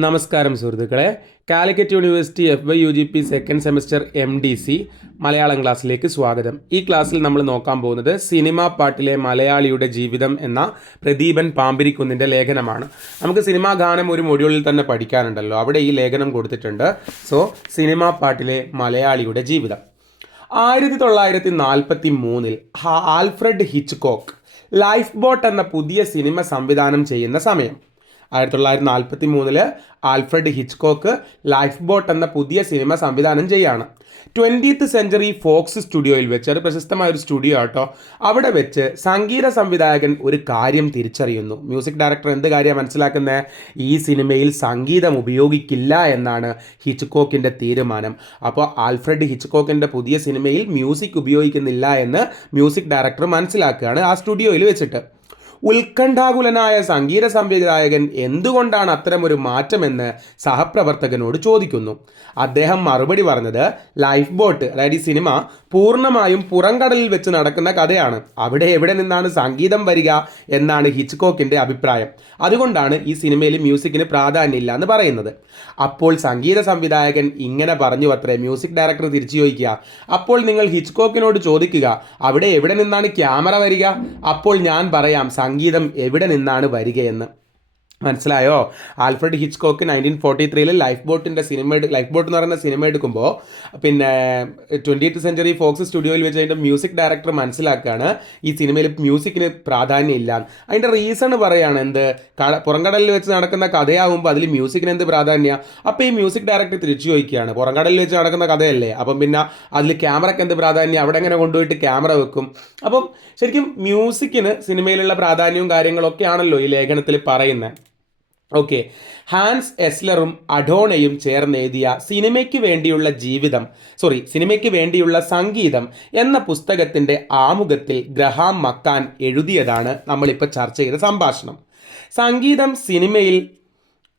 നമസ്കാരം സുഹൃത്തുക്കളെ, Calicut university FY/UGP second semester MDC Malayalam ക്ലാസ്സിലേക്ക് സ്വാഗതം. ഈ ക്ലാസ്സിൽ നമ്മൾ നോക്കാൻ പോകുന്നത് സിനിമാ പാട്ടിലെ മലയാളിയുടെ ജീവിതം എന്ന പ്രദീപൻ പാമ്പിരിക്കുന്നിൻ്റെ ലേഖനമാണ്. നമുക്ക് സിനിമാ ഗാനം ഒരു മൊഡ്യൂളിൽ തന്നെ പഠിക്കാനുണ്ടല്ലോ, അവിടെ ഈ ലേഖനം കൊടുത്തിട്ടുണ്ട്. സോ സിനിമാ പാട്ടിലെ മലയാളിയുടെ ജീവിതം. 1943 ആൽഫ്രഡ് ഹിച്ച്കോക്ക് ലൈഫ് ബോട്ട് എന്ന പുതിയ സിനിമ സംവിധാനം ചെയ്യുന്ന സമയം. 1943 ആൽഫ്രഡ് ഹിച്ച്കോക്ക് ലൈഫ് ബോട്ട് എന്ന പുതിയ സിനിമ സംവിധാനം ചെയ്യാണ്. 20th സെഞ്ച്വറി ഫോക്സ് സ്റ്റുഡിയോയിൽ വെച്ച്, അത് പ്രശസ്തമായ ഒരു സ്റ്റുഡിയോ ആട്ടോ, അവിടെ വെച്ച് സംഗീത സംവിധായകൻ ഒരു കാര്യം തിരിച്ചറിയുന്നു. മ്യൂസിക് ഡയറക്ടർ എന്ത് കാര്യം മനസ്സിലാക്കുന്നത്? ഈ സിനിമയിൽ സംഗീതം ഉപയോഗിക്കില്ല എന്നാണ് ഹിച്ച്കോക്കിൻ്റെ തീരുമാനം. അപ്പോൾ ആൽഫ്രഡ് ഹിച്ച്കോക്കിൻ്റെ പുതിയ സിനിമയിൽ മ്യൂസിക് ഉപയോഗിക്കുന്നില്ല എന്ന് മ്യൂസിക് ഡയറക്ടർ മനസ്സിലാക്കുകയാണ് ആ സ്റ്റുഡിയോയിൽ വെച്ചിട്ട്. ഉത്കണ്ഠാകുലനായ സംഗീത സംവിധായകൻ എന്തുകൊണ്ടാണ് അത്തരമൊരു മാറ്റമെന്ന് സഹപ്രവർത്തകനോട് ചോദിക്കുന്നു. അദ്ദേഹം മറുപടി പറഞ്ഞത്, ലൈഫ് ബോട്ട്, അതായത് ഈ സിനിമ പൂർണ്ണമായും പുറംകടലിൽ വെച്ച് നടക്കുന്ന കഥയാണ്. അവിടെ എവിടെ നിന്നാണ് സംഗീതം വരിക എന്നാണ് ഹിച്ച്കോക്കിൻ്റെ അഭിപ്രായം. അതുകൊണ്ടാണ് ഈ സിനിമയിൽ മ്യൂസിക്കിന് പ്രാധാന്യമില്ല എന്ന് പറയുന്നത്. അപ്പോൾ സംഗീത സംവിധായകൻ ഇങ്ങനെ പറഞ്ഞു അത്രേ. മ്യൂസിക് ഡയറക്ടർ തിരിച്ചു ചോദിക്കുക, അപ്പോൾ നിങ്ങൾ ഹിച്ച്കോക്കിനോട് ചോദിക്കുക, അവിടെ എവിടെ നിന്നാണ് ക്യാമറ വരിക? അപ്പോൾ ഞാൻ പറയാം സംഗീതം എവിടെ നിന്നാണ് വരികയെന്ന്. മനസ്സിലായോ? ആൽഫ്രഡ് ഹിച്ച്കോക്ക് 1943 ലൈഫ് ബോട്ട് എന്ന് പറയുന്ന സിനിമ എടുക്കുമ്പോൾ പിന്നെ 20th സെഞ്ച്വറി ഫോക്സ് സ്റ്റുഡിയോയിൽ വെച്ച് അതിൻ്റെ മ്യൂസിക് ഡയറക്ടർ മനസ്സിലാക്കുകയാണ് ഈ സിനിമയിൽ മ്യൂസിക്കിന് പ്രാധാന്യം ഇല്ല. അതിൻ്റെ റീസൺ പറയുകയാണ്, എന്ത്, പുറംകടലിൽ വെച്ച് നടക്കുന്ന കഥയാകുമ്പോൾ അതിൽ മ്യൂസിക്കിന് എന്ത് പ്രാധാന്യം? അപ്പോൾ ഈ മ്യൂസിക് ഡയറക്ടർ തിരിച്ചു ചോദിക്കുകയാണ്, പുറംകടലിൽ വെച്ച് നടക്കുന്ന കഥയല്ലേ, അപ്പം പിന്നെ അതിൽ ക്യാമറയ്ക്ക് എന്ത് പ്രാധാന്യം? അവിടെ എങ്ങനെ കൊണ്ടുപോയിട്ട് ക്യാമറ വെക്കും? അപ്പം ശരിക്കും മ്യൂസിക്കിന് സിനിമയിലുള്ള പ്രാധാന്യവും കാര്യങ്ങളൊക്കെ ആണല്ലോ ഈ ലേഖനത്തിൽ പറയുന്നത്. ഓക്കെ, ഹാൻസ് എസ്ലറും അഡോണയും ചേർന്നെഴുതിയ സിനിമയ്ക്ക് വേണ്ടിയുള്ള സംഗീതം എന്ന പുസ്തകത്തിൻ്റെ ആമുഖത്തിൽ ഗ്രഹാം മക്കാൻ എഴുതിയതാണ് നമ്മളിപ്പോൾ ചർച്ച ചെയ്ത സംഭാഷണം. സംഗീതം സിനിമയിൽ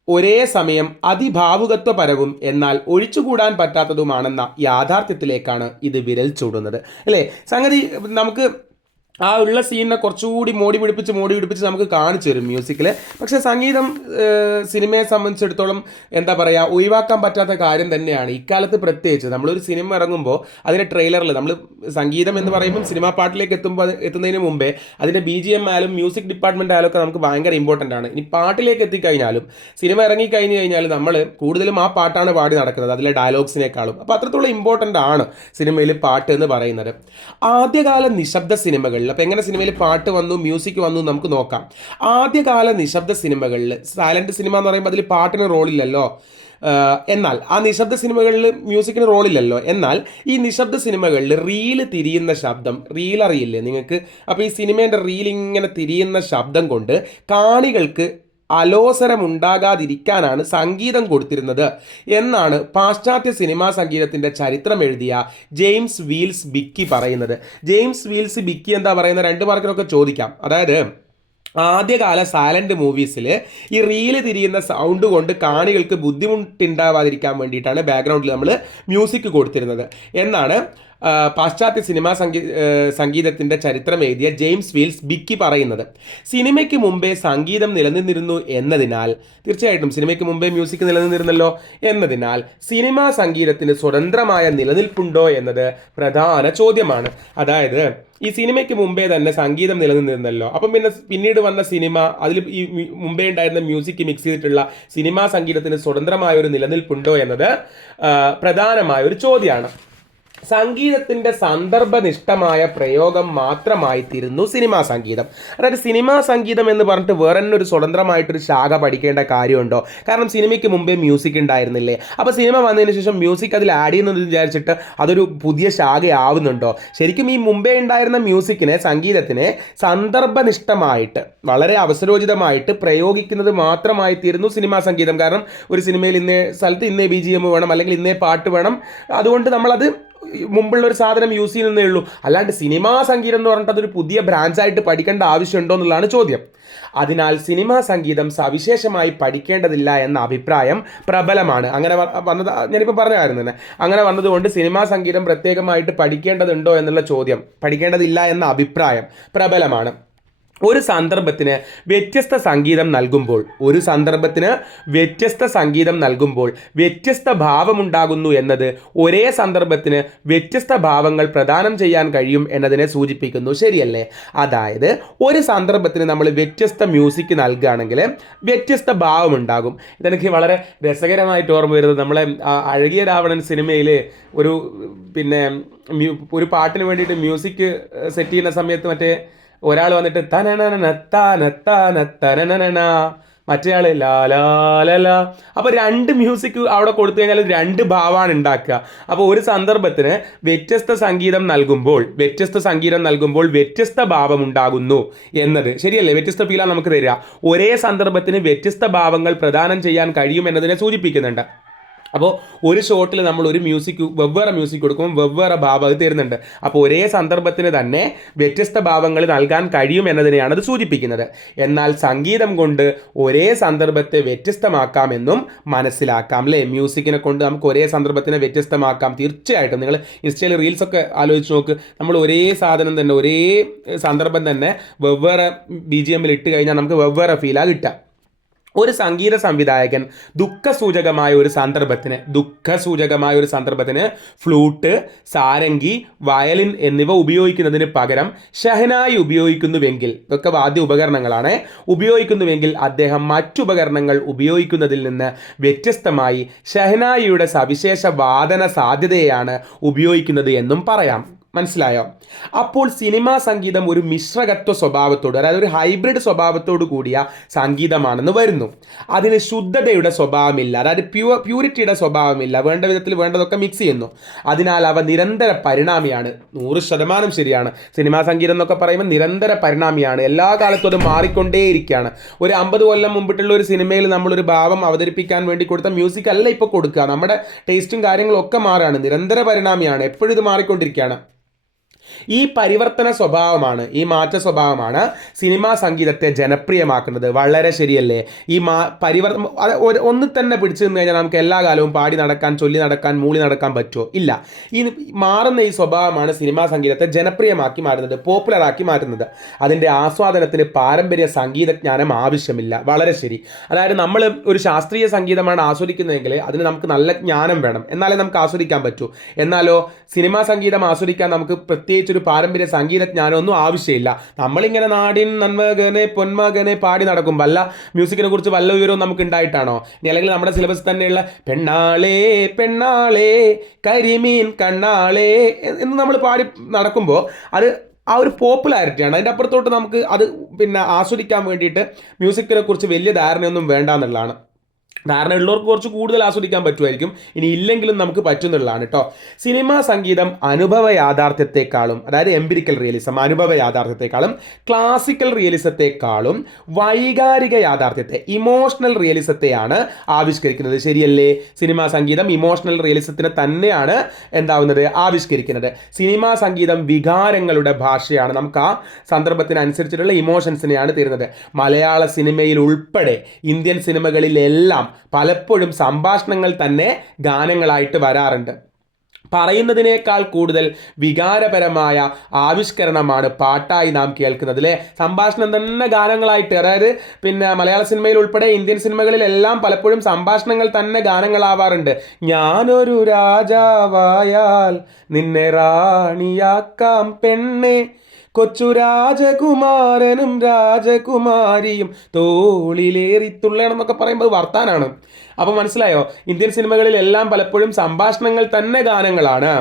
ഒരേ സമയം അതിഭാവുകത്വപരവും എന്നാൽ ഒഴിച്ചുകൂടാൻ പറ്റാത്തതുമാണെന്ന യാഥാർത്ഥ്യത്തിലേക്കാണ് ഇത് വിരൽ ചൂടുന്നത്. അല്ലേ? സംഗതി നമുക്ക് ആ ഉള്ള സീനിനെ കുറച്ചുകൂടി മോടി പിടിപ്പിച്ച് നമുക്ക് കാണിച്ചു തരും മ്യൂസിക്കിൽ. പക്ഷേ സംഗീതം സിനിമയെ സംബന്ധിച്ചിടത്തോളം എന്താ പറയുക, ഒഴിവാക്കാൻ പറ്റാത്ത കാര്യം തന്നെയാണ് ഇക്കാലത്ത്. പ്രത്യേകിച്ച് നമ്മളൊരു സിനിമ ഇറങ്ങുമ്പോൾ അതിൻ്റെ ട്രെയിലറിൽ നമ്മൾ സംഗീതം എന്ന് പറയുമ്പം സിനിമാ പാട്ടിലേക്ക് എത്തുന്നതിന് മുമ്പേ അതിൻ്റെ BGM ആയാലും മ്യൂസിക് ഡിപ്പാർട്ട്മെൻറ്റ് ആയാലും ഒക്കെ നമുക്ക് ഭയങ്കര ഇമ്പോർട്ടൻ്റ് ആണ്. ഇനി പാട്ടിലേക്ക് എത്തിക്കഴിഞ്ഞാലും സിനിമ ഇറങ്ങിക്കഴിഞ്ഞ് കഴിഞ്ഞാൽ നമ്മൾ കൂടുതലും ആ പാട്ടാണ് പാടി നടക്കുന്നത്, അതിലെ ഡയലോഗ്സിനേക്കാളും. അപ്പോൾ അത്രത്തോളം ഇമ്പോർട്ടൻ്റ് ആണ് സിനിമയിൽ പാട്ട് എന്ന് പറയുന്നത്. ആദ്യകാല നിശബ്ദ സിനിമകൾ, അപ്പോൾ എങ്ങനെ സിനിമയിൽ പാട്ട് വന്നു, മ്യൂസിക് വന്നു നമുക്ക് നോക്കാം. ആദ്യകാല നിശബ്ദ സിനിമകളിൽ, സൈലന്റ് സിനിമ എന്ന് പറയുമ്പോൾ അതിൽ പാട്ടിന് റോളില്ലല്ലോ, എന്നാൽ ആ നിശബ്ദ സിനിമകളിൽ മ്യൂസിക്കിന് റോളില്ലല്ലോ. എന്നാൽ ഈ നിശബ്ദ സിനിമകളിൽ റീല് തിരിയുന്ന ശബ്ദം, റീൽ അറിയില്ലേ നിങ്ങൾക്ക്? അപ്പോൾ ഈ സിനിമേൻ്റെ റീൽ ഇങ്ങനെ തിരിയുന്ന ശബ്ദം കൊണ്ട് കാണികൾക്ക് അലോസരമുണ്ടാകാതിരിക്കാനാണ് സംഗീതം കൊടുത്തിരുന്നത് എന്നാണ് പാശ്ചാത്യ സിനിമാ സംഗീതത്തിൻ്റെ ചരിത്രം എഴുതിയ ജെയിംസ് വീൽസ് ബിക്കി പറയുന്നത്. ജെയിംസ് വീൽസ് ബിക്കി എന്താ പറയുന്നത്? 2 മാർക്കിനൊക്കെ ചോദിക്കാം. അതായത് ആദ്യകാല സൈലന്റ് മൂവീസിൽ ഈ റീല് തിരിയുന്ന സൗണ്ട് കൊണ്ട് കാണികൾക്ക് ബുദ്ധിമുട്ടുണ്ടാവാതിരിക്കാൻ വേണ്ടിയിട്ടാണ് ബാക്ക്ഗ്രൗണ്ടിൽ നമ്മൾ മ്യൂസിക് കൊടുത്തിരുന്നത് എന്നാണ് പാശ്ചാത്യ സിനിമാ സംഗീതത്തിൻ്റെ ചരിത്രം എഴുതിയ ജെയിംസ് വീൽസ് ബിക്കി പറയുന്നത്. സിനിമയ്ക്ക് മുമ്പേ സംഗീതം നിലനിന്നിരുന്നു എന്നതിനാൽ, തീർച്ചയായിട്ടും സിനിമയ്ക്ക് മുമ്പേ മ്യൂസിക് നിലനിന്നിരുന്നല്ലോ എന്നതിനാൽ സിനിമാ സംഗീതത്തിന് സ്വതന്ത്രമായ നിലനിൽപ്പുണ്ടോ എന്നത് പ്രധാന ചോദ്യമാണ്. അതായത് ഈ സിനിമയ്ക്ക് മുമ്പേ തന്നെ സംഗീതം നിലനിന്നിരുന്നല്ലോ, അപ്പം പിന്നീട് വന്ന സിനിമ, അതിൽ ഈ മുമ്പേ ഉണ്ടായിരുന്ന മ്യൂസിക് മിക്സ് ചെയ്തിട്ടുള്ള സിനിമാ സംഗീതത്തിന് സ്വതന്ത്രമായ ഒരു നിലനിൽപ്പുണ്ടോ എന്നത് പ്രധാനമായ ഒരു ചോദ്യമാണ്. സംഗീതത്തിൻ്റെ സന്ദർഭനിഷ്ഠമായ പ്രയോഗം മാത്രമായി തീരുന്നു സിനിമാ സംഗീതം. അതായത് സിനിമാ സംഗീതം എന്ന് പറഞ്ഞിട്ട് വേറെ തന്നെ ഒരു സ്വതന്ത്രമായിട്ടൊരു ശാഖ പഠിക്കേണ്ട കാര്യമുണ്ടോ? കാരണം സിനിമയ്ക്ക് മുമ്പേ മ്യൂസിക് ഉണ്ടായിരുന്നില്ലേ? അപ്പോൾ സിനിമ വന്നതിന് ശേഷം മ്യൂസിക് അതിൽ ആഡ് ചെയ്യുന്നതെന്ന് വിചാരിച്ചിട്ട് അതൊരു പുതിയ ശാഖയാവുന്നുണ്ടോ? ശരിക്കും ഈ മുമ്പേ ഉണ്ടായിരുന്ന മ്യൂസിക്കിനെ, സംഗീതത്തിനെ സന്ദർഭനിഷ്ഠമായിട്ട് വളരെ അവസരോചിതമായിട്ട് പ്രയോഗിക്കുന്നത് മാത്രമായി തീരുന്നു സിനിമാ സംഗീതം. കാരണം ഒരു സിനിമയിൽ ഇന്നേ സ്ഥലത്ത് ഇന്നേ BGM വേണം, അല്ലെങ്കിൽ ഇന്നേ പാട്ട് വേണം, അതുകൊണ്ട് നമ്മളത് മുമ്പുള്ള ഒരു സാധനം യൂസ് ചെയ്യുന്നതേ ഉള്ളൂ. അല്ലാണ്ട് സിനിമാ സംഗീതം എന്ന് പറഞ്ഞിട്ട് അതൊരു പുതിയ ബ്രാഞ്ചായിട്ട് പഠിക്കേണ്ട ആവശ്യമുണ്ടോ എന്നുള്ളതാണ് ചോദ്യം. അതിനാൽ സിനിമാ സംഗീതം സവിശേഷമായി പഠിക്കേണ്ടതില്ല എന്ന അഭിപ്രായം പ്രബലമാണ്. അങ്ങനെ വന്നത് ഞാനിപ്പോൾ പറഞ്ഞായിരുന്നു തന്നെ. അങ്ങനെ വന്നതുകൊണ്ട് സിനിമാ സംഗീതം പ്രത്യേകമായിട്ട് പഠിക്കേണ്ടതുണ്ടോ എന്നുള്ള ചോദ്യം, പഠിക്കേണ്ടതില്ല എന്ന അഭിപ്രായം പ്രബലമാണ്. ഒരു സന്ദർഭത്തിന് വ്യത്യസ്ത സംഗീതം നൽകുമ്പോൾ വ്യത്യസ്ത ഭാവമുണ്ടാകുന്നു എന്നത് ഒരേ സന്ദർഭത്തിന് വ്യത്യസ്ത ഭാവങ്ങൾ പ്രദാനം ചെയ്യാൻ കഴിയും എന്നതിനെ സൂചിപ്പിക്കുന്നു. ശരിയല്ലേ? അതായത് ഒരു സന്ദർഭത്തിന് നമ്മൾ വ്യത്യസ്ത മ്യൂസിക് നൽകുകയാണെങ്കിൽ വ്യത്യസ്ത ഭാവമുണ്ടാകും. ഇതെനിക്ക് വളരെ രസകരമായിട്ട് ഓർമ്മ വരുന്നത് നമ്മളെ അഴകിയ രാവണൻ സിനിമയിൽ ഒരു പാട്ടിന് വേണ്ടിയിട്ട് മ്യൂസിക് സെറ്റ് ചെയ്യുന്ന സമയത്ത് മറ്റേ ഒരാൾ വന്നിട്ട് തനനന മറ്റേയാൾ ലാലാലല. അപ്പോൾ രണ്ട് മ്യൂസിക് അവിടെ കൊടുത്തു കഴിഞ്ഞാൽ രണ്ട് ഭാവമാണ് ഉണ്ടാക്കുക. അപ്പോൾ ഒരു സന്ദർഭത്തിന് വ്യത്യസ്ത സംഗീതം നൽകുമ്പോൾ വ്യത്യസ്ത ഭാവം ഉണ്ടാകുന്നു എന്നത് ശരിയല്ലേ? വ്യത്യസ്ത ഫീലാണ് നമുക്ക് തരിക. ഒരേ സന്ദർഭത്തിന് വ്യത്യസ്ത ഭാവങ്ങൾ പ്രദാനം ചെയ്യാൻ കഴിയും എന്നതിനെ സൂചിപ്പിക്കുന്നുണ്ട്. അപ്പോൾ ഒരു ഷോട്ടിൽ നമ്മൾ ഒരു വെവ്വേറെ മ്യൂസിക് കൊടുക്കുമ്പോൾ വെവ്വേറെ ഭാവം അത് തരുന്നുണ്ട്. അപ്പോൾ ഒരേ സന്ദർഭത്തിന് തന്നെ വ്യത്യസ്ത ഭാവങ്ങൾ നൽകാൻ കഴിയും എന്നതിനെയാണ് അത് സൂചിപ്പിക്കുന്നത്. എന്നാൽ സംഗീതം കൊണ്ട് ഒരേ സന്ദർഭത്തെ വ്യത്യസ്തമാക്കാമെന്നും മനസ്സിലാക്കാം അല്ലേ? മ്യൂസിക്കിനെ കൊണ്ട് നമുക്ക് ഒരേ സന്ദർഭത്തിനെ വ്യത്യസ്തമാക്കാം. തീർച്ചയായിട്ടും നിങ്ങൾ ഇൻസ്റ്റയിൽ റീൽസൊക്കെ ആലോചിച്ച് നോക്ക്. നമ്മൾ ഒരേ സാധനം തന്നെ ഒരേ സന്ദർഭം തന്നെ വെവ്വേറെ BGM ഇട്ട് കഴിഞ്ഞാൽ നമുക്ക് വെവ്വേറെ ഫീലാണ് കിട്ടുക. ഒരു സംഗീത സംവിധായകൻ ദുഃഖസൂചകമായ ഒരു സന്ദർഭത്തിന് ഫ്ലൂട്ട്, സാരംഗി, വയലിൻ എന്നിവ ഉപയോഗിക്കുന്നതിന് പകരം ഷഹനായി ഉപയോഗിക്കുന്നുവെങ്കിൽ, ഇതൊക്കെ വാദ്യ ഉപകരണങ്ങളാണ്, ഉപയോഗിക്കുന്നുവെങ്കിൽ അദ്ദേഹം മറ്റുപകരണങ്ങൾ ഉപയോഗിക്കുന്നതിൽ നിന്ന് വ്യത്യസ്തമായി ഷഹനായിയുടെ സവിശേഷ വാദന സാധ്യതയാണ് ഉപയോഗിക്കുന്നത് എന്നും പറയാം. മനസ്സിലായോ? അപ്പോൾ സിനിമാ സംഗീതം ഒരു മിശ്രകത്വ സ്വഭാവത്തോട്, അതായത് ഒരു ഹൈബ്രിഡ് സ്വഭാവത്തോടു കൂടിയ സംഗീതമാണെന്ന് വരുന്നു. അതിന് ശുദ്ധതയുടെ സ്വഭാവമില്ല, അതായത് പ്യൂരിറ്റിയുടെ സ്വഭാവമില്ല. വേണ്ട വിധത്തിൽ വേണ്ടതൊക്കെ മിക്സ് ചെയ്യുന്നു. അതിനാൽ അവ നിരന്തര പരിണാമിയാണ്. 100% ശരിയാണ്. സിനിമാ സംഗീതം എന്നൊക്കെ പറയുമ്പോൾ നിരന്തര പരിണാമിയാണ്. എല്ലാ കാലത്തും അത് മാറിക്കൊണ്ടേയിരിക്കുകയാണ്. ഒരു 50 കൊല്ലം മുമ്പിട്ടുള്ള ഒരു സിനിമയിൽ നമ്മളൊരു ഭാവം അവതരിപ്പിക്കാൻ വേണ്ടി കൊടുത്ത മ്യൂസിക് അല്ല ഇപ്പോൾ കൊടുക്കുക. നമ്മുടെ ടേസ്റ്റും കാര്യങ്ങളും ഒക്കെ മാറാണ്. നിരന്തര പരിണാമിയാണ്. എപ്പോഴും ഇത് മാറിക്കൊണ്ടിരിക്കുകയാണ്. ഈ പരിവർത്തന സ്വഭാവമാണ്, ഈ മാറ്റ സ്വഭാവമാണ് സിനിമാ സംഗീതത്തെ ജനപ്രിയമാക്കുന്നത്. വളരെ ശരിയല്ലേ? ഈ ഒന്ന് തന്നെ പിടിച്ചു നിന്ന് കഴിഞ്ഞാൽ നമുക്ക് എല്ലാ കാലവും പാടി നടക്കാൻ, ചൊല്ലി നടക്കാൻ, മൂളി നടക്കാൻ പറ്റുമോ? ഇല്ല. ഈ മാറുന്ന ഈ സ്വഭാവമാണ് സിനിമാ സംഗീതത്തെ ജനപ്രിയമാക്കി മാറ്റുന്നത്, പോപ്പുലറാക്കി മാറ്റുന്നത്. അതിൻ്റെ ആസ്വാദനത്തിന് പാരമ്പര്യ സംഗീതജ്ഞാനം ആവശ്യമില്ല. വളരെ ശരി. അതായത് നമ്മൾ ഒരു ശാസ്ത്രീയ സംഗീതമാണ് ആസ്വദിക്കുന്നതെങ്കിൽ അതിന് നമുക്ക് നല്ല ജ്ഞാനം വേണം, എന്നാലേ നമുക്ക് ആസ്വദിക്കാൻ പറ്റൂ. എന്നാലോ സിനിമാ സംഗീതം ആസ്വദിക്കാൻ നമുക്ക് പ്രത്യേകിച്ചൊരു പാരമ്പര്യ സംഗീതജ്ഞാനമൊന്നും ആവശ്യമില്ല. നമ്മളിങ്ങനെ നാടിൻ നന്മകനെ പൊന്മകനെ പാടി നടക്കും. വല്ല മ്യൂസിക്കിനെ കുറിച്ച് വല്ല വിവരവും നമുക്ക് ഉണ്ടായിട്ടാണോ? ഇനി അല്ലെങ്കിൽ നമ്മുടെ സിലബസ് തന്നെയുള്ള പെണ്ണാളേ പെണ്ണാളേ കരിമീൻ കണ്ണാളേ എന്ന് നമ്മൾ പാടി നടക്കുമ്പോൾ അത് ആ ഒരു പോപ്പുലാരിറ്റിയാണ്. അതിൻ്റെ അപ്പുറത്തോട്ട് നമുക്ക് അത് ആസ്വദിക്കാൻ വേണ്ടിയിട്ട് മ്യൂസിക്കിനെ കുറിച്ച് വലിയ ധാരണയൊന്നും വേണ്ട എന്നുള്ളതാണ്. ധാരണ ഉള്ളവർക്ക് കുറച്ച് കൂടുതൽ ആസ്വദിക്കാൻ പറ്റുമായിരിക്കും, ഇനി ഇല്ലെങ്കിലും നമുക്ക് പറ്റുന്നുള്ളതാണ് കേട്ടോ. സിനിമാ സംഗീതം അനുഭവ യാഥാർത്ഥ്യത്തെക്കാളും, അതായത് എംപിരിക്കൽ റിയലിസം, അനുഭവ യാഥാർത്ഥ്യത്തെക്കാളും ക്ലാസിക്കൽ റിയലിസത്തെക്കാളും വൈകാരിക യാഥാർത്ഥ്യത്തെ, ഇമോഷണൽ റിയലിസത്തെയാണ് ആവിഷ്കരിക്കുന്നത്. ശരിയല്ലേ? സിനിമാ സംഗീതം ഇമോഷണൽ റിയലിസത്തിനെ തന്നെയാണ് ആവിഷ്കരിക്കുന്നത്. സിനിമാ സംഗീതം വികാരങ്ങളുടെ ഭാഷയാണ്. നമുക്ക് ആ സന്ദർഭത്തിനനുസരിച്ചിട്ടുള്ള ഇമോഷൻസിനെയാണ് തരുന്നത്. മലയാള സിനിമയിൽ ഉൾപ്പെടെ ഇന്ത്യൻ സിനിമകളിലെല്ലാം പലപ്പോഴും സംഭാഷണങ്ങൾ തന്നെ ഗാനങ്ങളായിട്ട് വരാറുണ്ട്. പറയുന്നതിനേക്കാൾ കൂടുതൽ വികാരപരമായ ആവിഷ്കരണമാണ് പാട്ടായി നാം കേൾക്കുന്നത് അല്ലേ? സംഭാഷണം തന്നെ ഗാനങ്ങളായിട്ട്, അതായത് മലയാള സിനിമയിൽ ഉൾപ്പെടെ ഇന്ത്യൻ സിനിമകളിലെല്ലാം പലപ്പോഴും സംഭാഷണങ്ങൾ തന്നെ ഗാനങ്ങളാവാറുണ്ട്. ഞാനൊരു രാജാവായാൽ നിന്നെ റാണിയാക്കാം പെണ്ണെ, കൊച്ചു രാജകുമാരനും രാജകുമാരിയും തോളിലേറിത്തുള്ളണം എന്നൊക്കെ പറയുമ്പോൾ വർത്താനാണ്. അപ്പോൾ മനസ്സിലായോ? ഇന്ത്യൻ സിനിമകളിലെല്ലാം പലപ്പോഴും സംഭാഷണങ്ങൾ തന്നെ ഗാനങ്ങളാണ്.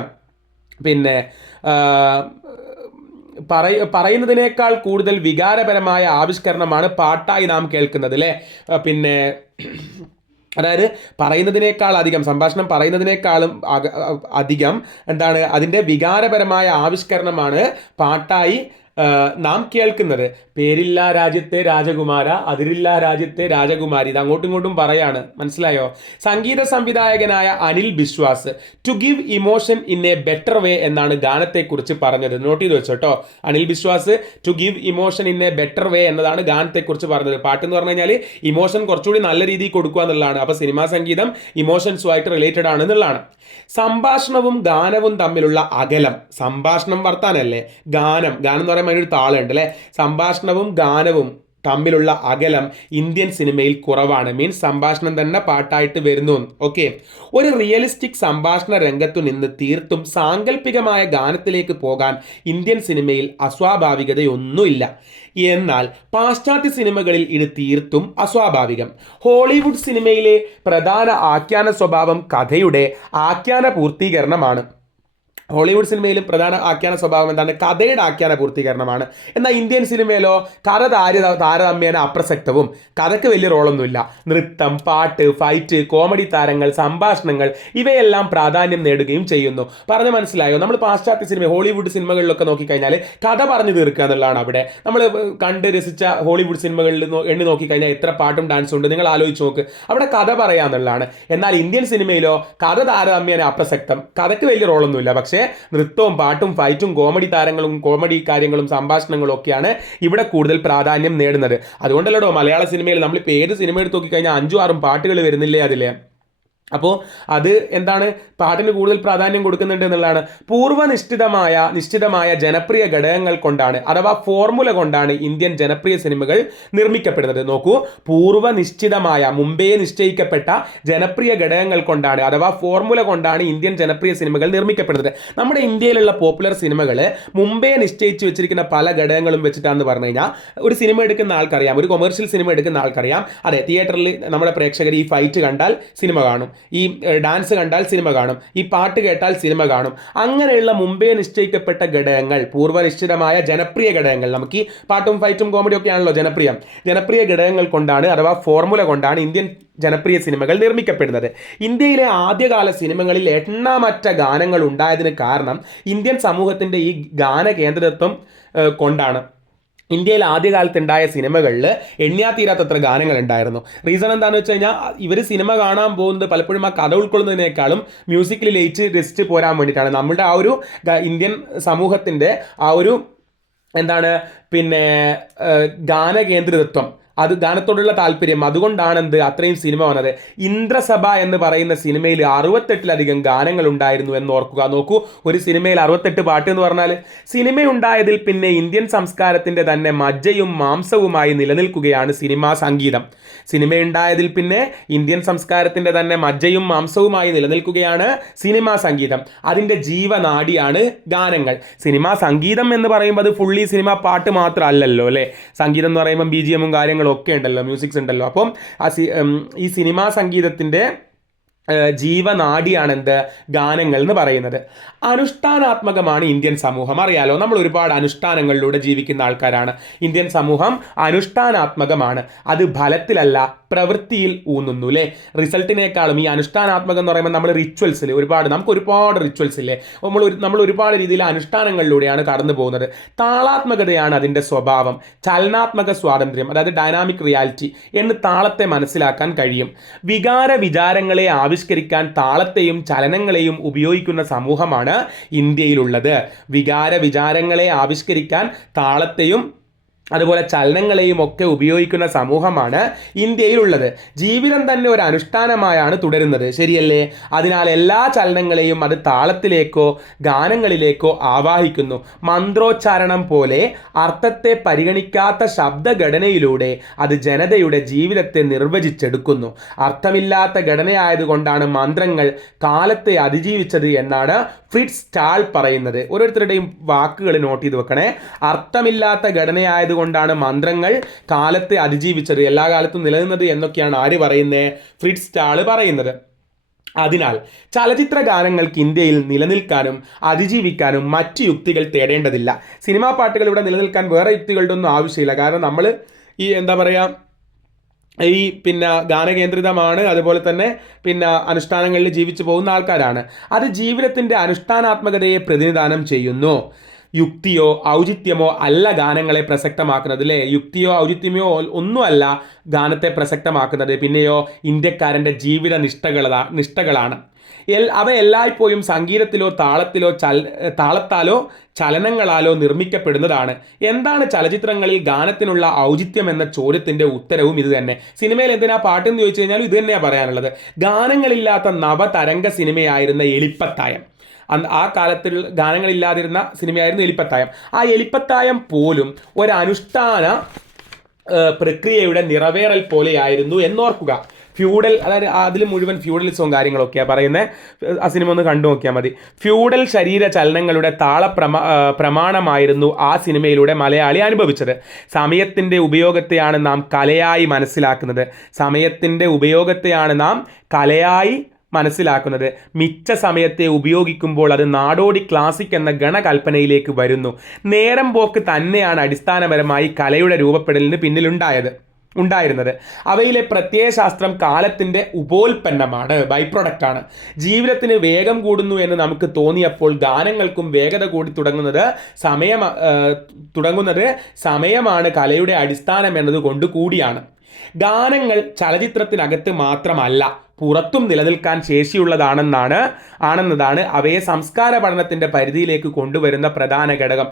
പറയുന്നതിനേക്കാൾ കൂടുതൽ വികാരപരമായ ആവിഷ്കരണമാണ് പാട്ടായി നാം കേൾക്കുന്നത് അല്ലേ? അതായത് പറയുന്നതിനേക്കാൾ അധികം, സംഭാഷണം പറയുന്നതിനേക്കാളും അധികം അതിൻ്റെ വികാരപരമായ ആവിഷ്കരണമാണ് പാട്ടായി നാം കേൾക്കുന്നത്. പേരില്ല രാജ്യത്തെ രാജകുമാര, അതിരില്ല രാജ്യത്തെ രാജകുമാരി, ഇത് അങ്ങോട്ടും ഇങ്ങോട്ടും പറയാണ്. മനസ്സിലായോ? സംഗീത സംവിധായകനായ Anil Biswas to give emotion in a better way എന്നാണ് ഗാനത്തെക്കുറിച്ച് പറഞ്ഞത്. നോട്ട് ചെയ്ത് വെച്ചോട്ടോ. Anil Biswas to give emotion in a better way എന്നതാണ് ഗാനത്തെക്കുറിച്ച് പറഞ്ഞത്. പാട്ടെന്ന് പറഞ്ഞു കഴിഞ്ഞാൽ ഇമോഷൻ കുറച്ചുകൂടി നല്ല രീതിയിൽ കൊടുക്കുക എന്നുള്ളതാണ്. അപ്പോൾ സിനിമാ സംഗീതം ഇമോഷൻസുമായിട്ട് റിലേറ്റഡ് ആണ് എന്നുള്ളതാണ്. സംഭാഷണവും ഗാനവും തമ്മിലുള്ള അകലം, സംഭാഷണം വർത്താനല്ലേ, ഗാനം എന്ന് പറയുമ്പോൾ പറയുമ്പോൾ അതിനൊരു താളുണ്ട് അല്ലേ. സംഭാഷണവും ഗാനവും തമ്മിലുള്ള അകലം ഇന്ത്യൻ സിനിമയിൽ കുറവാണ്. മീൻസ് സംഭാഷണം തന്നെ പാട്ടായിട്ട് വരുന്നു. ഓക്കെ, ഒരു റിയലിസ്റ്റിക് സംഭാഷണ രംഗത്തു നിന്ന് തീർത്തും സാങ്കല്പികമായ ഗാനത്തിലേക്ക് പോകാൻ ഇന്ത്യൻ സിനിമയിൽ അസ്വാഭാവികതയൊന്നുമില്ല. എന്നാൽ പാശ്ചാത്യ സിനിമകളിൽ ഇത് തീർത്തും അസ്വാഭാവികം. ഹോളിവുഡ് സിനിമയിലെ പ്രധാന ആഖ്യാന സ്വഭാവം കഥയുടെ ആഖ്യാന പൂർത്തീകരണമാണ്. ഹോളിവുഡ് സിനിമയിലും പ്രധാന ആഖ്യാന സ്വഭാവം എന്താണ്? കഥയുടെ ആഖ്യാന പൂർത്തീകരണമാണ്. എന്നാൽ ഇന്ത്യൻ സിനിമയിലോ കഥ താരതമ്യേന അപ്രസക്തവും കഥയ്ക്ക് വലിയ റോളൊന്നുമില്ല. നൃത്തം, പാട്ട്, ഫൈറ്റ്, കോമഡി താരങ്ങൾ, സംഭാഷണങ്ങൾ ഇവയെല്ലാം പ്രാധാന്യം നേടുകയും ചെയ്യുന്നു. പറഞ്ഞ് മനസ്സിലായോ? നമ്മൾ പാശ്ചാത്യ സിനിമ ഹോളിവുഡ് സിനിമകളിലൊക്കെ നോക്കിക്കഴിഞ്ഞാൽ കഥ പറഞ്ഞു തീർക്കുക എന്നുള്ളതാണ്. അവിടെ നമ്മൾ കണ്ട് രസിച്ച ഹോളിവുഡ് സിനിമകളിൽ എണ്ണി നോക്കിക്കഴിഞ്ഞാൽ എത്ര പാട്ടും ഡാൻസും ഉണ്ട്. നിങ്ങൾ ആലോചിച്ച് നോക്ക്, അവിടെ കഥ പറയുക എന്നുള്ളതാണ്. എന്നാൽ ഇന്ത്യൻ സിനിമയിലോ കഥ താരതമ്യേന അപ്രസക്തം, കഥയ്ക്ക് വലിയ റോളൊന്നുമില്ല. പക്ഷേ നൃത്തവും പാട്ടും ഫൈറ്റും കോമഡി താരങ്ങളും കോമഡി കാര്യങ്ങളും സംഭാഷണങ്ങളും ഒക്കെയാണ് ഇവിടെ കൂടുതൽ പ്രാധാന്യം നേടുന്നത്. അതുകൊണ്ടല്ലോ മലയാള സിനിമയിൽ നമ്മളിപ്പോൾ ഏത് സിനിമ എടുത്ത് നോക്കിക്കഴിഞ്ഞാൽ 5-6 പാട്ടുകൾ വരുന്നില്ലേ അതിലെ. അപ്പോൾ അത് എന്താണ്? പാട്ടിന് കൂടുതൽ പ്രാധാന്യം കൊടുക്കുന്നുണ്ട് എന്നുള്ളതാണ്. നിശ്ചിതമായ ജനപ്രിയ ഘടകങ്ങൾ കൊണ്ടാണ്, അഥവാ ഫോർമുല കൊണ്ടാണ് ഇന്ത്യൻ ജനപ്രിയ സിനിമകൾ നിർമ്മിക്കപ്പെടുന്നത്. നോക്കൂ, പൂർവ്വനിശ്ചിതമായ, മുമ്പേ നിശ്ചയിക്കപ്പെട്ട ജനപ്രിയ ഘടകങ്ങൾ കൊണ്ടാണ്, അഥവാ ഫോർമുല കൊണ്ടാണ് ഇന്ത്യൻ ജനപ്രിയ സിനിമകൾ നിർമ്മിക്കപ്പെടുന്നത്. നമ്മുടെ ഇന്ത്യയിലുള്ള പോപ്പുലർ സിനിമകൾ മുമ്പേ നിശ്ചയിച്ചു വെച്ചിരിക്കുന്ന പല ഘടകങ്ങളും വെച്ചിട്ടാണെന്ന് പറഞ്ഞു കഴിഞ്ഞാൽ ഒരു സിനിമ എടുക്കുന്ന ആൾക്കറിയാം, ഒരു കൊമേഴ്ഷ്യൽ സിനിമ എടുക്കുന്ന ആൾക്കറിയാം, അതെ തിയേറ്ററിൽ നമ്മുടെ പ്രേക്ഷകർ ഈ ഫൈറ്റ് കണ്ടാൽ സിനിമ കാണും, ഈ ഡാൻസ് കണ്ടാൽ സിനിമ കാണും, ഈ പാട്ട് കേട്ടാൽ സിനിമ കാണും. അങ്ങനെയുള്ള മുമ്പേ നിശ്ചയിക്കപ്പെട്ട ഘടകങ്ങൾ, പൂർവ്വനിശ്ചിതമായ ജനപ്രിയ ഘടകങ്ങൾ, നമുക്ക് ഈ പാട്ടും ഫൈറ്റും കോമഡി ഒക്കെ ആണല്ലോ ജനപ്രിയ ഘടകങ്ങൾ കൊണ്ടാണ്, അഥവാ ഫോർമുല കൊണ്ടാണ് ഇന്ത്യൻ ജനപ്രിയ സിനിമകൾ നിർമ്മിക്കപ്പെടുന്നത്. ഇന്ത്യയിലെ ആദ്യകാല സിനിമകളിൽ എണ്ണമറ്റ ഗാനങ്ങൾ ഉണ്ടായതിന് കാരണം ഇന്ത്യൻ സമൂഹത്തിൻ്റെ ഈ ഗാന കേന്ദ്രത്വം കൊണ്ടാണ്. ഇന്ത്യയിൽ ആദ്യകാലത്ത് ഉണ്ടായ സിനിമകളിൽ എണ്ണിയാത്തീരാത്തത്ര ഗാനങ്ങൾ ഉണ്ടായിരുന്നു. റീസൺ എന്താണെന്ന് വെച്ച് കഴിഞ്ഞാൽ ഇവർ സിനിമ കാണാൻ പോകുന്നത് പലപ്പോഴും ആ കഥ ഉൾക്കൊള്ളുന്നതിനേക്കാളും മ്യൂസിക്കിൽ ലയിച്ച് രസിച്ച് പോരാൻ വേണ്ടിയിട്ടാണ്. നമ്മുടെ ആ ഒരു ഇന്ത്യൻ സമൂഹത്തിൻ്റെ ആ ഒരു ഗാനകേന്ദ്രിതത്വം, അത് ഗാനത്തോടുള്ള താല്പര്യം, അതുകൊണ്ടാണ് അത്രയും സിനിമ വന്നത്. ഇന്ദ്രസഭ എന്ന് പറയുന്ന സിനിമയിൽ 68ലധികം ഗാനങ്ങൾ ഉണ്ടായിരുന്നു എന്ന് ഓർക്കുക. നോക്കൂ, ഒരു സിനിമയിൽ 68 പാട്ട് എന്ന് പറഞ്ഞാൽ. സിനിമയുണ്ടായതിൽ പിന്നെ ഇന്ത്യൻ സംസ്കാരത്തിൻ്റെ തന്നെ മജ്ജയും മാംസവുമായി നിലനിൽക്കുകയാണ് സിനിമാ സംഗീതം. സിനിമയുണ്ടായതിൽ പിന്നെ ഇന്ത്യൻ സംസ്കാരത്തിൻ്റെ തന്നെ മജ്ജയും മാംസവുമായി നിലനിൽക്കുകയാണ് സിനിമാ സംഗീതം. അതിൻ്റെ ജീവനാഡിയാണ് ഗാനങ്ങൾ. സിനിമാ സംഗീതം എന്ന് പറയുമ്പോൾ അത് ഫുള്ളി സിനിമ പാട്ട് മാത്രമല്ലല്ലോ അല്ലേ. സംഗീതം എന്ന് പറയുമ്പോൾ BGM കാര്യങ്ങളും ഒക്കെ ഉണ്ടല്ലോ, മ്യൂസിക്സ് ഉണ്ടല്ലോ. അപ്പം ഈ സിനിമാ സംഗീതത്തിൻ്റെ ജീവനാഡിയാണ് ഗാനങ്ങൾ എന്ന് പറയുന്നത്. അനുഷ്ഠാനാത്മകമാണ് ഇന്ത്യൻ സമൂഹം. അറിയാലോ, നമ്മൾ ഒരുപാട് അനുഷ്ഠാനങ്ങളിലൂടെ ജീവിക്കുന്ന ആൾക്കാരാണ്. ഇന്ത്യൻ സമൂഹം അനുഷ്ഠാനാത്മകമാണ്. അത് ഫലത്തിലല്ല, പ്രവൃത്തിയിൽ ഊന്നുന്നു അല്ലേ. റിസൾട്ടിനേക്കാളും ഈ അനുഷ്ഠാനാത്മകം എന്ന് പറയുമ്പോൾ നമ്മൾ റിച്വൽസിൽ നമുക്ക് ഒരുപാട് റിച്വൽസ് ഇല്ലേ, നമ്മൾ ഒരുപാട് രീതിയിൽ അനുഷ്ഠാനങ്ങളിലൂടെയാണ് കടന്നു പോകുന്നത്. താളാത്മകതയാണ് അതിൻ്റെ സ്വഭാവം. ചലനാത്മക സ്വാതന്ത്ര്യം, അതായത് ഡൈനാമിക് റിയാലിറ്റി എന്ന് താളത്തെ മനസ്സിലാക്കാൻ കഴിയും. വിചാരങ്ങളെ ആവിഷ്കരിക്കാൻ താളത്തെയും ചലനങ്ങളെയും ഉപയോഗിക്കുന്ന സമൂഹമാണ് ഇന്ത്യയിലുള്ളത്. വിചാരങ്ങളെ ആവിഷ്കരിക്കാൻ താളത്തെയും അതുപോലെ ചലനങ്ങളെയും ഒക്കെ ഉപയോഗിക്കുന്ന സമൂഹമാണ് ഇന്ത്യയിലുള്ളത്. ജീവിതം തന്നെ ഒരു അനുഷ്ഠാനമായാണ് തുടരുന്നത്, ശരിയല്ലേ? അതിനാൽ എല്ലാ ചലനങ്ങളെയും അത് താളത്തിലേക്കോ ഗാനങ്ങളിലേക്കോ ആവാഹിക്കുന്നു. മന്ത്രോച്ചാരണം പോലെ അർത്ഥത്തെ പരിഗണിക്കാത്ത ശബ്ദഘടനയിലൂടെ അത് ജനതയുടെ ജീവിതത്തെ നിർവചിച്ചെടുക്കുന്നു. അർത്ഥമില്ലാത്ത ഘടനയായതുകൊണ്ടാണ് മന്ത്രങ്ങൾ കാലത്തെ അതിജീവിച്ചത് എന്നാണ് ഫ്രിറ്റ്സ് സ്റ്റാൾ പറയുന്നത്. ഓരോരുത്തരുടെയും വാക്കുകൾ നോട്ട് ചെയ്ത് വെക്കണേ. അർത്ഥമില്ലാത്ത ഘടനയായതുകൊണ്ടാണ് മന്ത്രങ്ങൾ കാലത്തെ അതിജീവിച്ചത്, എല്ലാ കാലത്തും നിലനിന്നത് എന്നൊക്കെയാണ് ആര് പറയുന്നത്? ഫ്രിറ്റ്സ് സ്റ്റാൾ പറയുന്നത്. അതിനാൽ ചലച്ചിത്ര ഗാനങ്ങൾക്ക് ഇന്ത്യയിൽ നിലനിൽക്കാനും അതിജീവിക്കാനും മറ്റ് യുക്തികൾ തേടേണ്ടതില്ല. സിനിമാ പാട്ടുകൾ ഇവിടെ നിലനിൽക്കാൻ വേറെ യുക്തികളുടെ ഒന്നും ആവശ്യമില്ല. കാരണം നമ്മൾ ഈ ഗാനകേന്ദ്രിതമാണ്, അതുപോലെ തന്നെ അനുഷ്ഠാനങ്ങളിൽ ജീവിച്ചു പോകുന്ന ആൾക്കാരാണ്. അത് ജീവിതത്തിൻ്റെ അനുഷ്ഠാനാത്മകതയെ പ്രതിനിധാനം ചെയ്യുന്നു. യുക്തിയോ ഔചിത്യമോ അല്ല ഗാനങ്ങളെ പ്രസക്തമാക്കുന്നത് അല്ലേ. യുക്തിയോ ഔചിത്യമോ ഒന്നുമല്ല ഗാനത്തെ പ്രസക്തമാക്കുന്നത്. പിന്നെയോ ഇന്ത്യക്കാരൻ്റെ ജീവിത നിഷ്ഠകളാണ്. അവ എല്ലായ്പ്പോഴും സംഗീതത്തിലോ താളത്താലോ ചലനങ്ങളാലോ നിർമ്മിക്കപ്പെടുന്നതാണ്. എന്താണ് ചലച്ചിത്രങ്ങളിൽ ഗാനത്തിനുള്ള ഔചിത്യം എന്ന ചോദ്യത്തിൻ്റെ ഉത്തരവും ഇത് തന്നെ. സിനിമയിൽ എന്തിനാ പാട്ടെന്ന് ചോദിച്ചു കഴിഞ്ഞാൽ ഇത് തന്നെയാണ് പറയാനുള്ളത്. ഗാനങ്ങളില്ലാത്ത നവതരംഗ സിനിമയായിരുന്ന എലിപ്പത്തായം, ആ കാലത്തിൽ ഗാനങ്ങളില്ലാതിരുന്ന സിനിമയായിരുന്നു എലിപ്പത്തായം. ആ എലിപ്പത്തായം പോലും ഒരു അനുഷ്ഠാന പ്രക്രിയയുടെ നിറവേറൽ പോലെയായിരുന്നു എന്നോർക്കുക. ഫ്യൂഡൽ, അതായത് അതിൽ മുഴുവൻ ഫ്യൂഡലിസവും കാര്യങ്ങളൊക്കെയാണ് പറയുന്നത്. ആ സിനിമ ഒന്ന് കണ്ടു നോക്കിയാൽ മതി. ഫ്യൂഡൽ ശരീര ചലനങ്ങളുടെ പ്രമാണമായിരുന്നു ആ സിനിമയിലൂടെ മലയാളി അനുഭവിച്ചത്. സമയത്തിൻ്റെ ഉപയോഗത്തെയാണ് നാം കലയായി മനസ്സിലാക്കുന്നത്. സമയത്തിൻ്റെ ഉപയോഗത്തെയാണ് നാം കലയായി മനസ്സിലാക്കുന്നത്. മിച്ച സമയത്തെ ഉപയോഗിക്കുമ്പോൾ അത് നാടോടി ക്ലാസിക് എന്ന ഗണകൽപ്പനയിലേക്ക് വരുന്നു. നേരം പോക്ക് തന്നെയാണ് അടിസ്ഥാനപരമായി കലയുടെ രൂപപ്പെടലിന് ഉണ്ടായിരുന്നത്. അവയിലെ പ്രത്യയശാസ്ത്രം കാലത്തിൻ്റെ ഉപോൽപ്പന്നമാണ്, ബൈ പ്രൊഡക്റ്റാണ്. ജീവിതത്തിന് വേഗം കൂടുന്നു എന്ന് നമുക്ക് തോന്നിയപ്പോൾ ഗാനങ്ങൾക്കും വേഗത കൂടി തുടങ്ങുന്നത് സമയമാണ് കലയുടെ അടിസ്ഥാനം എന്നതുകൊണ്ട് കൂടിയാണ്. ഗാനങ്ങൾ ചലച്ചിത്രത്തിനകത്ത് മാത്രമല്ല പുറത്തും നിലനിൽക്കാൻ ശേഷിയുള്ളതാണെന്നതാണ് അവയെ സംസ്കാര പഠനത്തിൻ്റെ പരിധിയിലേക്ക് കൊണ്ടുവരുന്ന പ്രധാന ഘടകം.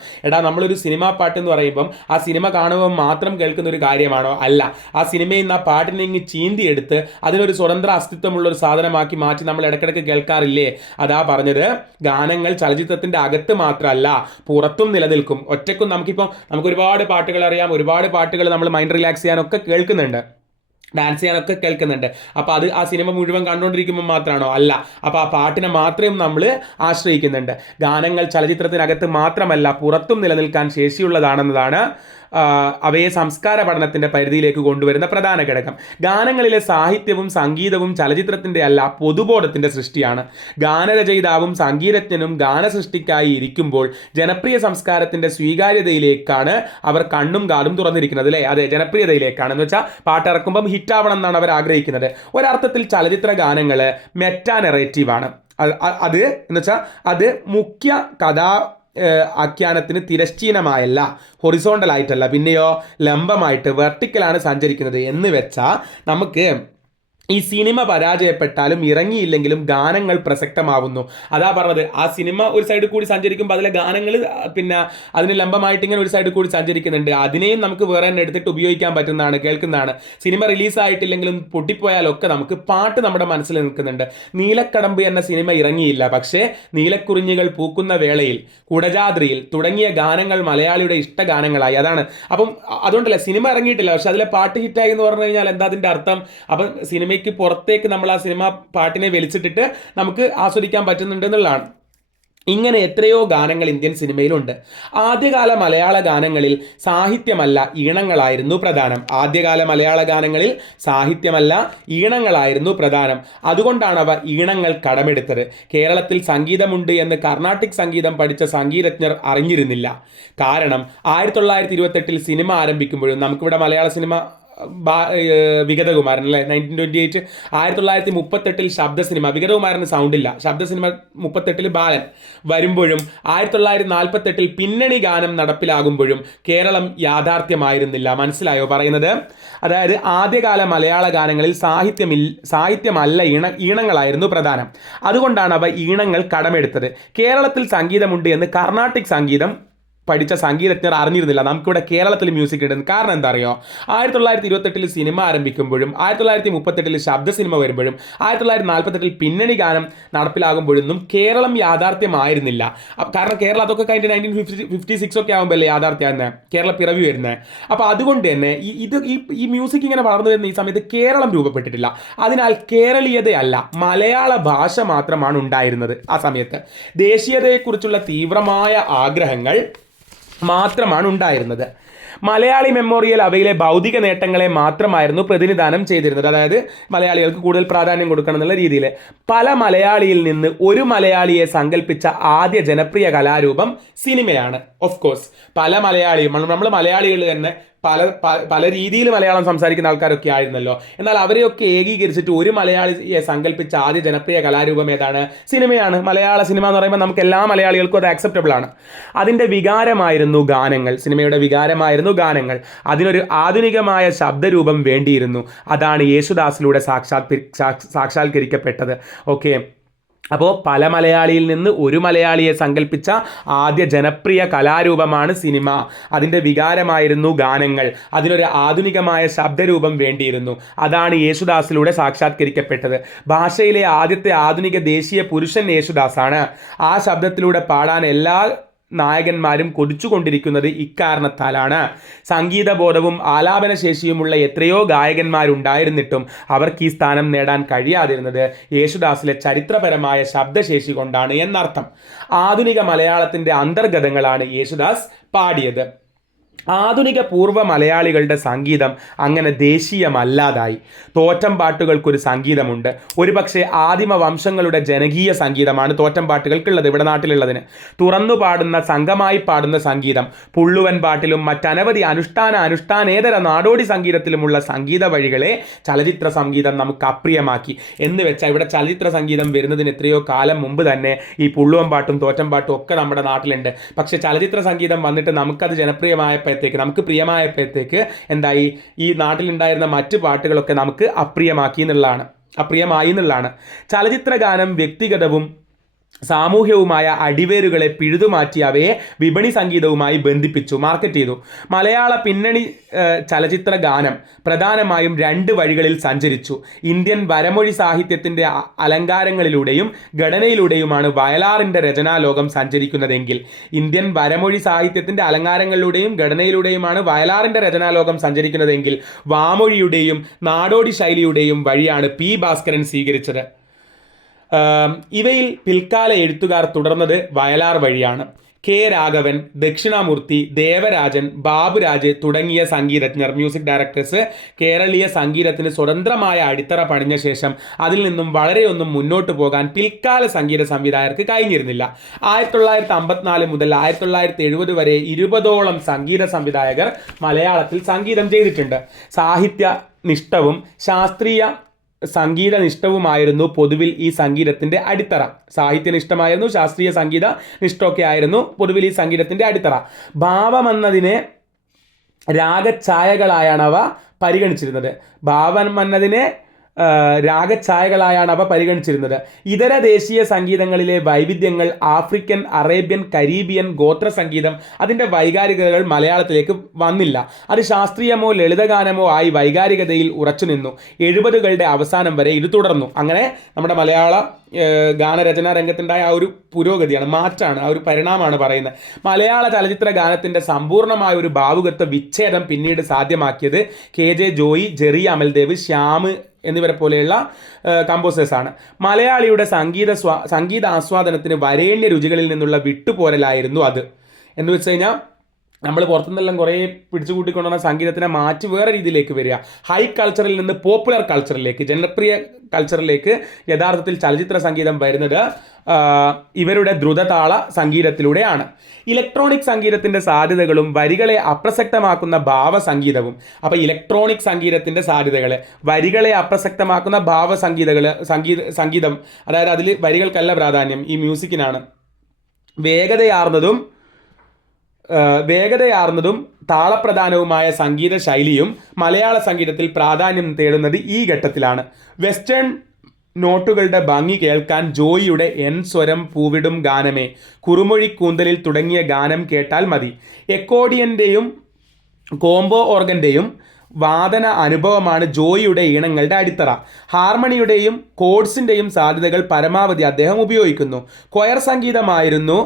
നമ്മളൊരു സിനിമാ പാട്ട് എന്ന് പറയുമ്പം ആ സിനിമ കാണുമ്പോൾ മാത്രം കേൾക്കുന്ന ഒരു കാര്യമാണോ? അല്ല. ആ സിനിമയിൽ നിന്ന് ആ പാട്ടിനെ ഇങ്ങ് ചീന്തിയെടുത്ത് അതിനൊരു സ്വതന്ത്ര അസ്തിത്വമുള്ള ഒരു സാധനമാക്കി മാറ്റി നമ്മൾ ഇടയ്ക്കിടയ്ക്ക് കേൾക്കാറില്ലേ? അതാ പറഞ്ഞത്, ഗാനങ്ങൾ ചലച്ചിത്രത്തിൻ്റെ അകത്ത് മാത്രമല്ല പുറത്തും നിലനിൽക്കും. ഒറ്റയ്ക്കും നമുക്ക് ഒരുപാട് പാട്ടുകൾ അറിയാം, ഒരുപാട് പാട്ടുകൾ നമ്മൾ മൈൻഡ് റിലാക്സ് ചെയ്യാനൊക്കെ കേൾക്കുന്നുണ്ട്, ഡാൻസ് ചെയ്യാനൊക്കെ കേൾക്കുന്നുണ്ട്. അപ്പോൾ അത് ആ സിനിമ മുഴുവൻ കണ്ടുകൊണ്ടിരിക്കുമ്പോൾ മാത്രമാണോ? അല്ല. അപ്പോൾ ആ പാട്ടിനെ മാത്രം നമ്മൾ ആശ്രയിക്കുന്നുണ്ട്. ഗാനങ്ങൾ ചലച്ചിത്രത്തിനകത്ത് മാത്രമല്ല പുറത്തും നിലനിൽക്കാൻ ശേഷിയുള്ളതാണെന്നതാണ് അവയെ സംസ്കാര പഠനത്തിൻ്റെ പരിധിയിലേക്ക് കൊണ്ടുവരുന്ന പ്രധാന ഘടകം. ഗാനങ്ങളിലെ സാഹിത്യവും സംഗീതവും ചലച്ചിത്രത്തിൻ്റെ അല്ല പൊതുബോധത്തിൻ്റെ സൃഷ്ടിയാണ്. ഗാനരചയിതാവും സംഗീതജ്ഞനും ഗാനസൃഷ്ടിക്കായി ഇരിക്കുമ്പോൾ ജനപ്രിയ സംസ്കാരത്തിൻ്റെ സ്വീകാര്യതയിലേക്കാണ് അവർ കണ്ണും കാതും തുറന്നിരിക്കുന്നത്, അല്ലേ? അതെ, ജനപ്രിയതയിലേക്കാണ്. എന്ന് വെച്ചാൽ പാട്ടിറക്കുമ്പം ഹിറ്റാവണം എന്നാണ് അവർ ആഗ്രഹിക്കുന്നത്. ഒരർത്ഥത്തിൽ ചലച്ചിത്ര ഗാനങ്ങൾ മെറ്റാ നെറേറ്റീവാണ്. അത് എന്ന് വെച്ചാൽ അത് മുഖ്യ ആഖ്യാനത്തിന് തിരശ്ചീനമായല്ല, ഹൊറിസോണ്ടൽ ആയിട്ടല്ല, പിന്നെയോ ലംബമായിട്ട് വെർട്ടിക്കലാണ് സഞ്ചരിക്കുന്നത്. എന്ന് വെച്ചാൽ നമുക്ക് ഈ സിനിമ പരാജയപ്പെട്ടാലും ഇറങ്ങിയില്ലെങ്കിലും ഗാനങ്ങൾ പ്രസക്തമാവുന്നു. അതാ പറഞ്ഞത്, ആ സിനിമ ഒരു സൈഡിൽ കൂടി സഞ്ചരിക്കുമ്പോൾ അതിലെ ഗാനങ്ങൾ പിന്നെ അതിന് ലംബമായിട്ട് ഇങ്ങനെ ഒരു സൈഡിൽ കൂടി സഞ്ചരിക്കുന്നുണ്ട്. അതിനെയും നമുക്ക് വേറെ തന്നെ എടുത്തിട്ട് ഉപയോഗിക്കാൻ പറ്റുന്നതാണ്, കേൾക്കുന്നതാണ്. സിനിമ റിലീസായിട്ടില്ലെങ്കിലും പൊട്ടിപ്പോയാലൊക്കെ നമുക്ക് പാട്ട് നമ്മുടെ മനസ്സിൽ നിൽക്കുന്നുണ്ട്. നീലക്കടമ്പ് എന്ന സിനിമ ഇറങ്ങിയില്ല, പക്ഷേ നീലക്കുറിഞ്ഞികൾ പൂക്കുന്ന വേളയിൽ, കുടജാദ്രിയിൽ തുടങ്ങിയ ഗാനങ്ങൾ മലയാളിയുടെ ഇഷ്ടഗാനങ്ങളായി. അതാണ്. അപ്പം അതുകൊണ്ടല്ല സിനിമ ഇറങ്ങിയിട്ടില്ല, പക്ഷെ അതിലെ പാട്ട് ഹിറ്റായി എന്ന് പറഞ്ഞു കഴിഞ്ഞാൽ എന്താ അതിൻ്റെ അർത്ഥം? അപ്പം സിനിമയ്ക്ക് പുറത്തേക്ക് നമ്മൾ ആ സിനിമ പാട്ടിനെ വലിച്ചിട്ടിട്ട് നമുക്ക് ആസ്വദിക്കാൻ പറ്റുന്നുണ്ട് എന്നുള്ളതാണ്. ഇങ്ങനെ എത്രയോ ഗാനങ്ങൾ ഇന്ത്യൻ സിനിമയിലുണ്ട്. ആദ്യകാല മലയാള ഗാനങ്ങളിൽ സാഹിത്യമല്ല ഈണങ്ങളായിരുന്നു പ്രധാനം. അതുകൊണ്ടാണ് അവ ഈണങ്ങൾ കടമെടുത്തത്. കേരളത്തിൽ സംഗീതമുണ്ട് എന്ന് കർണാട്ടിക് സംഗീതം പഠിച്ച സംഗീതജ്ഞർ അറിഞ്ഞിരുന്നില്ല. കാരണം 1928 സിനിമ ആരംഭിക്കുമ്പോഴും, നമുക്കിവിടെ മലയാള സിനിമ വിഗതകുമാരൻ, അല്ലേ? 1928. 1938 ശബ്ദസിനിമ, വിഗതകുമാരന് സൗണ്ടില്ല, ശബ്ദസിനിമ 38 ബാലൻ വരുമ്പോഴും 1948 പിന്നണി ഗാനം നടപ്പിലാകുമ്പോഴും കേരളം യാഥാർത്ഥ്യമായിരുന്നില്ല. മനസ്സിലായോ പറയുന്നത്? അതായത് ആദ്യകാല മലയാള ഗാനങ്ങളിൽ സാഹിത്യമല്ല ഈണങ്ങളായിരുന്നു പ്രധാനം. അതുകൊണ്ടാണ് അവ ഈണങ്ങൾ കടമെടുത്തത്. കേരളത്തിൽ സംഗീതമുണ്ട് എന്ന് കർണാട്ടിക് സംഗീതം പഠിച്ച സംഗീതജ്ഞർ അറിഞ്ഞിരുന്നില്ല. നമുക്കിവിടെ കേരളത്തിൽ മ്യൂസിക് ഉണ്ട്. കാരണം എന്താ അറിയോ? 1928 സിനിമ ആരംഭിക്കുമ്പോഴും 1938 ശബ്ദ സിനിമ വരുമ്പോഴും 1948 പിന്നണി ഗാനം നടപ്പിലാകുമ്പോഴൊന്നും കേരളം യാഥാർത്ഥ്യമായിരുന്നില്ല. കാരണം കേരളം അതൊക്കെ കഴിഞ്ഞിട്ട് 1956 ഒക്കെ ആകുമ്പോൾ അല്ലേ യാഥാർത്ഥ്യമായിരുന്നത്, കേരള പിറവി വരുന്നത്. അപ്പോൾ അതുകൊണ്ട് തന്നെ ഈ മ്യൂസിക് ഇങ്ങനെ വളർന്നു വരുന്ന ഈ സമയത്ത് കേരളം രൂപപ്പെട്ടിട്ടില്ല. അതിനാൽ കേരളീയതയല്ല, മലയാള ഭാഷ മാത്രമാണ് ഉണ്ടായിരുന്നത്. ആ സമയത്ത് ദേശീയതയെക്കുറിച്ചുള്ള തീവ്രമായ ആഗ്രഹങ്ങൾ മാത്രമാണ് ഉണ്ടായിരുന്നത്. മലയാളി മെമ്മോറിയൽ അവയിലെ ഭൗതിക നേട്ടങ്ങളെ മാത്രമായിരുന്നു പ്രതിനിധാനം ചെയ്തിരുന്നത്. അതായത് മലയാളികൾക്ക് കൂടുതൽ പ്രാധാന്യം കൊടുക്കണം എന്നുള്ള രീതിയിൽ. പല മലയാളിയിൽ നിന്ന് ഒരു മലയാളിയെ സങ്കല്പിച്ച ആദ്യ ജനപ്രിയ കലാരൂപം സിനിമയാണ്. ഓഫ് കോഴ്സ് പല മലയാളിയും, നമ്മൾ മലയാളികൾ തന്നെ പല രീതിയിൽ മലയാളം സംസാരിക്കുന്ന ആൾക്കാരൊക്കെ ആയിരുന്നല്ലോ. എന്നാൽ അവരെയൊക്കെ ഏകീകരിച്ചിട്ട് ഒരു മലയാളിയെ സങ്കല്പിച്ച ആദ്യ ജനപ്രിയ കലാരൂപം ഏതാണ്? സിനിമയാണ്. മലയാള സിനിമ എന്ന് പറയുമ്പോൾ നമുക്ക് എല്ലാ മലയാളികൾക്കും അത് ആക്സെപ്റ്റബിൾ ആണ്. അതിൻ്റെ വികാരമായിരുന്നു ഗാനങ്ങൾ, സിനിമയുടെ വികാരമായിരുന്നു ഗാനങ്ങൾ. അതിനൊരു ആധുനികമായ ശബ്ദരൂപം വേണ്ടിയിരുന്നു. അതാണ് യേശുദാസിലൂടെ സാക്ഷാത്കരിക്കപ്പെട്ടത്. ഓക്കെ, അപ്പോൾ പല മലയാളിയിൽ നിന്ന് ഒരു മലയാളിയെ സങ്കല്പിച്ച ആദ്യ ജനപ്രിയ കലാരൂപമാണ് സിനിമ. അതിൻ്റെ വികാരമായിരുന്നു ഗാനങ്ങൾ. അതിനൊരു ആധുനികമായ ശബ്ദരൂപം വേണ്ടിയിരുന്നു. അതാണ് യേശുദാസിലൂടെ സാക്ഷാത്കരിക്കപ്പെട്ടത്. ഭാഷയിലെ ആദ്യത്തെ ആധുനിക ദേശീയ പുരുഷൻ യേശുദാസാണ്. ആ ശബ്ദത്തിലൂടെ പാടാൻ എല്ലാ നായകന്മാരും കൊതിച്ചുകൊണ്ടിരിക്കുന്നത് ഇക്കാരണത്താലാണ്. സംഗീതബോധവും ആലാപനശേഷിയുമുള്ള എത്രയോ ഗായകന്മാരുണ്ടായിരുന്നിട്ടും അവർക്ക് ഈ സ്ഥാനം നേടാൻ കഴിയാതിരുന്നത് യേശുദാസിലെ ചരിത്രപരമായ ശബ്ദശേഷി കൊണ്ടാണ് എന്നർത്ഥം. ആധുനിക മലയാളത്തിൻ്റെ അന്തർഗതങ്ങളാണ് യേശുദാസ് പാടിയത്. ആധുനിക പൂർവ്വ മലയാളികളുടെ സംഗീതം അങ്ങനെ ദേശീയമല്ലാതായി. തോറ്റം പാട്ടുകൾക്കൊരു സംഗീതമുണ്ട്. ഒരുപക്ഷെ ആദിമ വംശങ്ങളുടെ ജനകീയ സംഗീതമാണ് തോറ്റം പാട്ടുകൾക്കുള്ളത് ഇവിടെ നാട്ടിലുള്ളതിന്. തുറന്നു പാടുന്ന, സംഘമായി പാടുന്ന സംഗീതം പുള്ളുവൻ പാട്ടിലും മറ്റനവധി അനുഷ്ഠാനേതര നാടോടി സംഗീതത്തിലുമുള്ള സംഗീത വഴികളെ ചലച്ചിത്ര സംഗീതം നമുക്ക് അപ്രിയമാക്കി. എന്ന് വെച്ചാൽ ഇവിടെ ചലച്ചിത്ര സംഗീതം വരുന്നതിന് എത്രയോ കാലം മുമ്പ് തന്നെ ഈ പുള്ളുവൻ പാട്ടും തോറ്റം പാട്ടും ഒക്കെ നമ്മുടെ നാട്ടിലുണ്ട്. പക്ഷേ ചലച്ചിത്ര സംഗീതം വന്നിട്ട് നമുക്കത് ജനപ്രിയമായ നമുക്ക് പ്രിയമായപ്പോഴത്തേക്ക് എന്തായി, ഈ നാട്ടിലുണ്ടായിരുന്ന മറ്റു പാട്ടുകളൊക്കെ നമുക്ക് അപ്രിയമായി എന്നുള്ളതാണ്. ചലച്ചിത്ര ഗാനം വ്യക്തിഗതവും സാമൂഹ്യവുമായ അടിവേരുകളെ പിഴുതുമാറ്റി അവയെ വിപണി സംഗീതവുമായി ബന്ധിപ്പിച്ചു, മാർക്കറ്റ് ചെയ്തു. മലയാള പിന്നണി ചലച്ചിത്ര ഗാനം പ്രധാനമായും രണ്ട് വഴികളിൽ സഞ്ചരിച്ചു. ഇന്ത്യൻ വരമൊഴി സാഹിത്യത്തിൻ്റെ അലങ്കാരങ്ങളിലൂടെയും ഘടനയിലൂടെയുമാണ് വയലാറിൻ്റെ രചനാലോകം സഞ്ചരിക്കുന്നതെങ്കിൽ വാമൊഴിയുടെയും നാടോടി ശൈലിയുടെയും വഴിയാണ് പി ഭാസ്കരൻ സ്വീകരിച്ചത്. ഇവയിൽ പിൽക്കാല എഴുത്തുകാർ തുടർന്നത് വയലാർ വഴിയാണ്. കെ രാഘവൻ, ദക്ഷിണാമൂർത്തി, ദേവരാജൻ, ബാബുരാജ് തുടങ്ങിയ സംഗീതജ്ഞർ, മ്യൂസിക് ഡയറക്ടേഴ്സ് കേരളീയ സംഗീതത്തിന് സ്വതന്ത്രമായ അടിത്തറ പണിഞ്ഞ ശേഷം അതിൽ നിന്നും വളരെയൊന്നും മുന്നോട്ട് പോകാൻ പിൽക്കാല സംഗീത സംവിധായകർക്ക് കഴിഞ്ഞിരുന്നില്ല. 1954 മുതൽ 1970 വരെ 20ഓളം സംഗീത സംവിധായകർ മലയാളത്തിൽ സംഗീതം ചെയ്തിട്ടുണ്ട്. സാഹിത്യനിഷ്ഠവും ശാസ്ത്രീയ സംഗീതനിഷ്ഠവുമായിരുന്നു പൊതുവിൽ ഈ സംഗീതത്തിൻ്റെ അടിത്തറ. സാഹിത്യനിഷ്ഠമായിരുന്നു, ശാസ്ത്രീയ സംഗീത നിഷ്ഠമൊക്കെ ആയിരുന്നു പൊതുവിൽ ഈ സംഗീതത്തിൻ്റെ അടിത്തറ. ഭാവമെന്നതിനെ രാഗഛായകളായാണ് അവ പരിഗണിച്ചിരുന്നത്. ഇതര ദേശീയ സംഗീതങ്ങളിലെ വൈവിധ്യങ്ങൾ, ആഫ്രിക്കൻ, അറേബ്യൻ, കരീബിയൻ, ഗോത്ര സംഗീതം, അതിൻ്റെ വൈകാരികതകൾ മലയാളത്തിലേക്ക് വന്നില്ല. അത് ശാസ്ത്രീയമോ ലളിതഗാനമോ ആയി വൈകാരികതയിൽ ഉറച്ചുനിന്നു. 70കളുടെ അവസാനം വരെ ഇത് തുടർന്നു. അങ്ങനെ നമ്മുടെ മലയാള ഗാനരചനാ രംഗത്തുണ്ടായ ആ ഒരു പുരോഗതിയാണ്, മാറ്റാണ്, ആ ഒരു പരിണാമമാണ് പറയുന്നത്. മലയാള ചലച്ചിത്ര ഗാനത്തിൻ്റെ സമ്പൂർണ്ണമായ ഒരു ഭാവുകത്വ വിച്ഛേദം പിന്നീട് സാധ്യമാക്കിയത് KJ ജോയി, ജെറി അമൽദേവ്, ശ്യാം എന്നിവരെ പോലെയുള്ള കമ്പോസേഴ്സാണ്. മലയാളിയുടെ സംഗീത ആസ്വാദനത്തിന് വരേണ്യ രുചികളിൽ നിന്നുള്ള വിട്ടുപോരലായിരുന്നു അത്. എന്ന് വെച്ച് കഴിഞ്ഞാൽ നമ്മൾ പുറത്തുനിന്നെല്ലാം കുറേ പിടിച്ചു കൂട്ടിക്കൊണ്ടുവന്ന സംഗീതത്തിനെ മാറ്റി വേറെ രീതിയിലേക്ക് വരിക. ഹൈ കൾച്ചറിൽ നിന്ന് പോപ്പുലർ കൾച്ചറിലേക്ക്, ജനപ്രിയ കൾച്ചറിലേക്ക് യഥാർത്ഥത്തിൽ ചലച്ചിത്ര സംഗീതം വരുന്നത് ഇവരുടെ ദ്രുതതാള സംഗീതത്തിലൂടെയാണ്. ഇലക്ട്രോണിക് സംഗീതത്തിൻ്റെ സാധ്യതകളും വരികളെ അപ്രസക്തമാക്കുന്ന ഭാവസംഗീതവും. അപ്പോൾ ഇലക്ട്രോണിക് സംഗീതത്തിൻ്റെ സാധ്യതകൾ, വരികളെ അപ്രസക്തമാക്കുന്ന സംഗീതം, അതായത് അതിൽ വരികൾക്കല്ല പ്രാധാന്യം, ഈ മ്യൂസിക്കിനാണ്. വേഗതയാർന്നതും താളപ്രധാനവുമായ സംഗീത ശൈലിയും മലയാള സംഗീതത്തിൽ പ്രാധാന്യം തേടുന്നത് ഈ ഘട്ടത്തിലാണ്. വെസ്റ്റേൺ നോട്ടുകളുടെ ഭംഗി കേൾക്കാൻ ജോയിയുടെ എൻ സ്വരം പൂവിടും ഗാനമേ, കുറുമൊഴി കൂന്തലിൽ തുടങ്ങിയ ഗാനം കേട്ടാൽ മതി. എക്കോഡിയൻ്റെയും കോംബോ ഓർഗൻ്റെയും വാദന അനുഭവമാണ് ജോയിയുടെ ഈണങ്ങളുടെ അടിത്തറ. ഹാർമണിയുടെയും കോഡ്സിൻ്റെയും സാധ്യതകൾ പരമാവധി അദ്ദേഹം ഉപയോഗിക്കുന്നു. കൊയർ സംഗീതമായിരുന്നു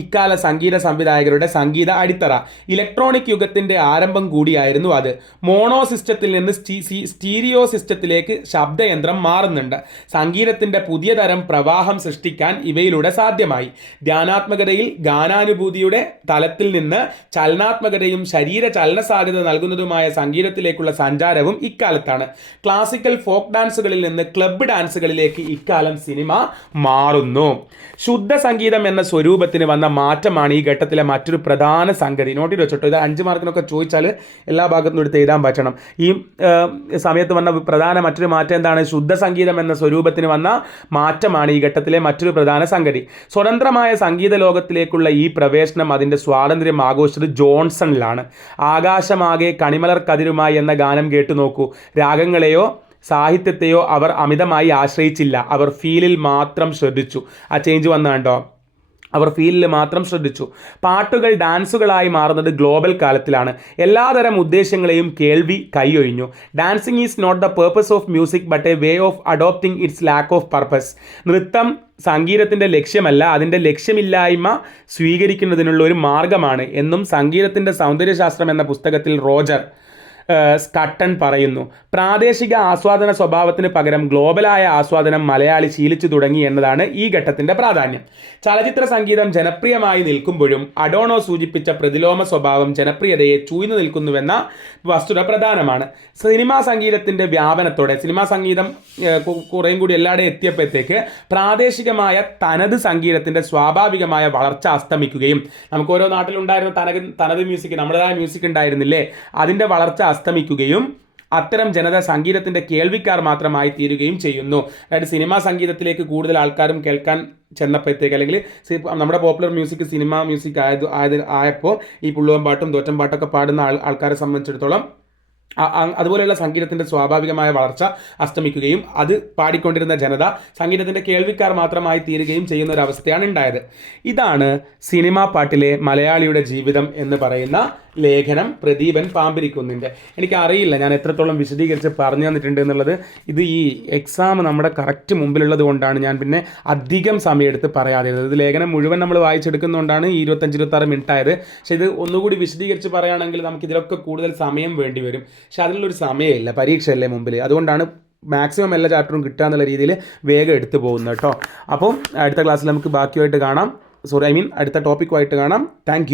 ഇക്കാല സംഗീത സംവിധായകരുടെ സംഗീത അടിത്തറ. ഇലക്ട്രോണിക് യുഗത്തിൻ്റെ ആരംഭം കൂടിയായിരുന്നു അത്. മോണോ സിസ്റ്റത്തിൽ നിന്ന് സ്റ്റീരിയോ സിസ്റ്റത്തിലേക്ക് ശബ്ദയന്ത്രം മാറുന്നുണ്ട്. സംഗീതത്തിൻ്റെ പുതിയ തരം പ്രവാഹം സൃഷ്ടിക്കാൻ ഇവയിലൂടെ സാധ്യമായി. ധ്യാനാത്മകതയിൽ ഗാനാനുഭൂതിയുടെ തലത്തിൽ നിന്ന് ചലനാത്മകതയും ശരീര ചലന സാധ്യത നൽകുന്നതുമായ സംഗീതത്തിലേക്കുള്ള സഞ്ചാരവും ഇക്കാലത്താണ്. ക്ലാസിക്കൽ ഫോക്ക് ഡാൻസുകളിൽ നിന്ന് ക്ലബ്ബ് ഡാൻസുകളിലേക്ക് ഇക്കാലം സിനിമ മാറുന്നു. ശുദ്ധ സംഗീതം എന്ന സ്വരൂപത്തിന് വന്ന മാറ്റമാണ് ഈ ഘട്ടത്തിലെ മറ്റൊരു പ്രധാന സംഗതി. നോട്ട് ചെയ്ത് വെച്ചോട്ടോ, ഇത് 5 മാർക്കിനൊക്കെ ചോദിച്ചാൽ എല്ലാ ഭാഗത്തും എടുത്ത് എഴുതാൻ പറ്റണം. ഈ സമയത്ത് വന്ന പ്രധാന മറ്റൊരു മാറ്റം എന്താണ്? ശുദ്ധ സംഗീതം എന്ന സ്വരൂപത്തിന് വന്ന മാറ്റമാണ് ഈ ഘട്ടത്തിലെ മറ്റൊരു പ്രധാന സംഗതി. സ്വതന്ത്രമായ സംഗീത ലോകത്തിലേക്കുള്ള ഈ പ്രവേശനം, അതിൻ്റെ സ്വാതന്ത്ര്യം ആഘോഷിച്ചത് ജോൺസണിലാണ്. ആകാശമാകെ കണിമലർ കതിരുമായി എന്ന ഗാനം കേട്ടു നോക്കൂ. രാഗങ്ങളെയോ സാഹിത്യത്തെയോ അവർ അമിതമായി ആശ്രയിച്ചില്ല. അവർ ഫീലിൽ മാത്രം ശ്രദ്ധിച്ചു. ആ ചേഞ്ച് വന്നു കണ്ടോ? അവർ ഫീലിൽ മാത്രം ശ്രദ്ധിച്ചു. പാട്ടുകൾ ഡാൻസുകളായി മാറുന്നത് ഗ്ലോബൽ കാലത്തിലാണ്. എല്ലാതരം ഉദ്ദേശങ്ങളെയും കേൾവി കൈയൊഴിഞ്ഞു. Dancing is not the purpose of music but a way of adopting its lack of purpose. നൃത്തം സംഗീതത്തിൻ്റെ ലക്ഷ്യമല്ല, അതിൻ്റെ ലക്ഷ്യമില്ലായ്മ സ്വീകരിക്കുന്നതിനുള്ള ഒരു മാർഗമാണ് എന്നും സംഗീതത്തിൻ്റെ സൗന്ദര്യശാസ്ത്രം എന്ന പുസ്തകത്തിൽ റോജർ സ്കട്ടൺ പറയുന്നു. പ്രാദേശിക ആസ്വാദന സ്വഭാവത്തിന് പകരം ഗ്ലോബലായ ആസ്വാദനം മലയാളി ശീലിച്ചു തുടങ്ങി എന്നതാണ് ഈ ഘട്ടത്തിൻ്റെ പ്രാധാന്യം. ചലച്ചിത്ര സംഗീതം ജനപ്രിയമായി നിൽക്കുമ്പോഴും അഡോണോ സൂചിപ്പിച്ച പ്രതിലോമ സ്വഭാവം ജനപ്രിയതയെ ചൂഴ്ന്നു നിൽക്കുന്നുവെന്ന വസ്തുത പ്രധാനമാണ്. സിനിമാ സംഗീതത്തിൻ്റെ വ്യാപനത്തോടെ സിനിമാ സംഗീതം കുറേയും കൂടി എല്ലായിടെയും എത്തിയപ്പോഴത്തേക്ക് പ്രാദേശികമായ തനത് സംഗീതത്തിൻ്റെ സ്വാഭാവികമായ വളർച്ച അസ്തമിക്കുകയും, നമുക്ക് ഓരോ നാട്ടിലുണ്ടായിരുന്ന തനത് മ്യൂസിക്, നമ്മുടേതായ മ്യൂസിക് ഉണ്ടായിരുന്നില്ലേ, അതിൻ്റെ വളർച്ച അസ്തമിക്കുകയും അത്തരം ജനത സംഗീതത്തിൻ്റെ കേൾവിക്കാർ മാത്രമായി തീരുകയും ചെയ്യുന്നു. അതായത് സിനിമാ സംഗീതത്തിലേക്ക് കൂടുതൽ ആൾക്കാരും കേൾക്കാൻ ചെന്നപ്പോഴത്തേക്ക്, അല്ലെങ്കിൽ നമ്മുടെ പോപ്പുലർ മ്യൂസിക് സിനിമ മ്യൂസിക് ആയപ്പോൾ ഈ പുള്ളുവൻ പാട്ടും തോറ്റം പാട്ടൊക്കെ പാടുന്ന ആൾക്കാരെ സംബന്ധിച്ചിടത്തോളം അതുപോലെയുള്ള സംഗീതത്തിൻ്റെ സ്വാഭാവികമായ വളർച്ച അസ്തമിക്കുകയും അത് പാടിക്കൊണ്ടിരുന്ന ജനത സംഗീതത്തിൻ്റെ കേൾവിക്കാർ മാത്രമായി തീരുകയും ചെയ്യുന്ന ഒരു അവസ്ഥയാണ് ഉണ്ടായത്. ഇതാണ് സിനിമാ പാട്ടിലെ മലയാളിയുടെ ജീവിതം എന്ന് പറയുന്ന ലേഖനം പ്രദീപൻ പാമ്പിരിക്കുന്നിൻ്റെ. എനിക്കറിയില്ല ഞാൻ എത്രത്തോളം വിശദീകരിച്ച് പറഞ്ഞു തന്നിട്ടുണ്ട് എന്നുള്ളത്. ഇത് ഈ എക്സാം നമ്മുടെ കറക്റ്റ് മുമ്പിലുള്ളത് കൊണ്ടാണ് ഞാൻ പിന്നെ അധികം സമയമെടുത്ത് പറയാതെ. ഇത് ലേഖനം മുഴുവൻ നമ്മൾ വായിച്ചെടുക്കുന്നതുകൊണ്ടാണ് ഈ 25-26 മിനിറ്റ് ആയത്. പക്ഷേ ഇത് ഒന്നുകൂടി വിശദീകരിച്ച് പറയുകയാണെങ്കിൽ നമുക്കിതിലൊക്കെ കൂടുതൽ സമയം വേണ്ടി വരും. പക്ഷെ അതിനുള്ളൊരു സമയമില്ല, പരീക്ഷയല്ലേ മുമ്പിൽ. അതുകൊണ്ടാണ് മാക്സിമം എല്ലാ ചാപ്റ്ററും കിട്ടുക എന്നുള്ള രീതിയിൽ വേഗം എടുത്തു പോകുന്നത് കേട്ടോ. അപ്പോൾ അടുത്ത ക്ലാസ്സിൽ നമുക്ക് ബാക്കിയായിട്ട് കാണാം. അടുത്ത ടോപ്പിക്കുമായിട്ട് കാണാം. താങ്ക്